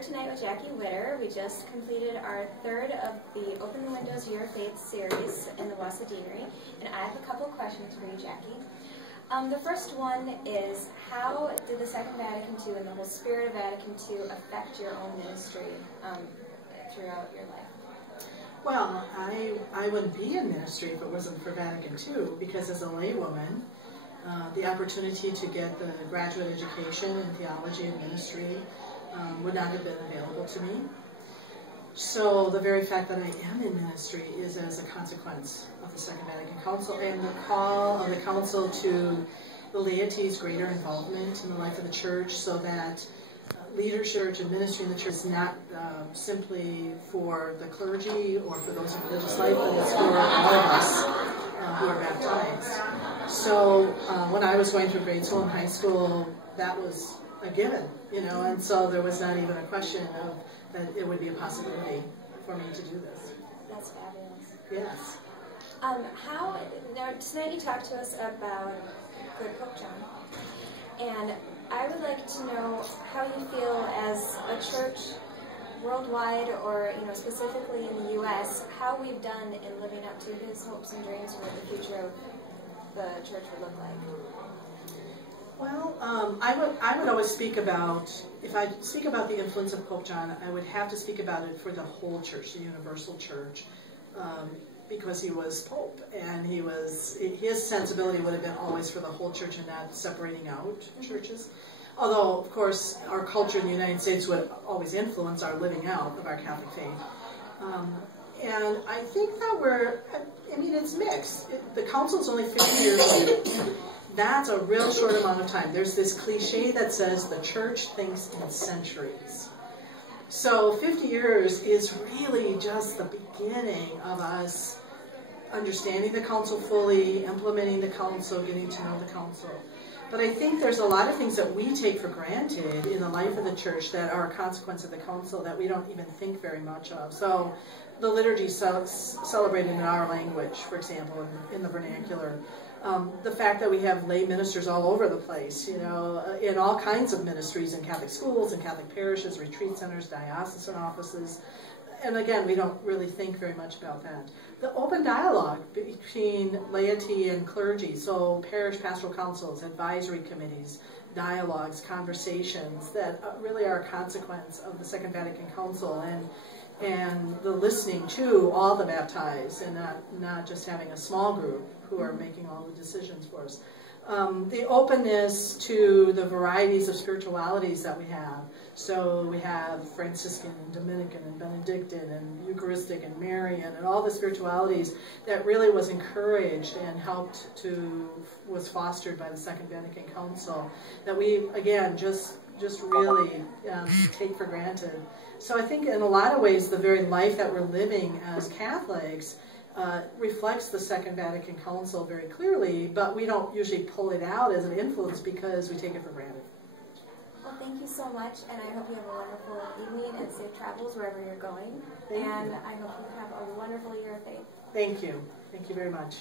here tonight with Jackie Witter. We just completed our third of the Open the Windows Year of Faith series in the Wausau Deanery, and I have a couple of questions for you, Jackie. The first one is, how did the Second Vatican II and the whole spirit of Vatican II affect your own ministry throughout your life? Well, I wouldn't be in ministry if it wasn't for Vatican II, because as a laywoman, the opportunity to get the graduate education in theology and ministry would not have been available to me. So the very fact that I am in ministry is as a consequence of the Second Vatican Council and the call of the Council to the laity's greater involvement in the life of the Church, so that leadership and ministry in the Church is not simply for the clergy or for those in religious life, but it's for all of us who are baptized. So when I was going through grade school and high school, that was a given, you know, and so there was not even a question of that it would be a possibility for me to do this. That's fabulous. Yes. Tonight you talked to us about good Pope John, and I would like to know how you feel as a church worldwide, or specifically in the U.S., how we've done in living up to his hopes and dreams for what the future of the church would look like. Well, I would always speak about, if I speak about the influence of Pope John, I would have to speak about it for the whole church, the universal church, because he was Pope, and his sensibility would have been always for the whole church and not separating out churches. Although, of course, our culture in the United States would always influence our living out of our Catholic faith. And I think that it's mixed. The council's only 50 years old. That's a real short amount of time. There's this cliche that says the church thinks in centuries. So 50 years is really just the beginning of us understanding the council fully, implementing the council, getting to know the council. But I think there's a lot of things that we take for granted in the life of the church that are a consequence of the council that we don't even think very much of. So the liturgy celebrated in our language, for example, in the vernacular. The fact that we have lay ministers all over the place, in all kinds of ministries, in Catholic schools, in Catholic parishes, retreat centers, diocesan offices. And again, we don't really think very much about that. The open dialogue between laity and clergy, so parish pastoral councils, advisory committees, dialogues, conversations that really are a consequence of the Second Vatican Council, and the listening to all the baptized, and not just having a small group who are making all the decisions for us. The openness to the varieties of spiritualities that we have. So we have Franciscan and Dominican and Benedictine and Eucharistic and Marian and all the spiritualities that really was encouraged and was fostered by the Second Vatican Council, that we, again, just really take for granted. So I think in a lot of ways the very life that we're living as Catholics reflects the Second Vatican Council very clearly, but we don't usually pull it out as an influence because we take it for granted. Well, thank you so much, and I hope you have a wonderful evening and safe travels wherever you're going. Thank you. I hope you have a wonderful year of faith. Thank you. Thank you very much.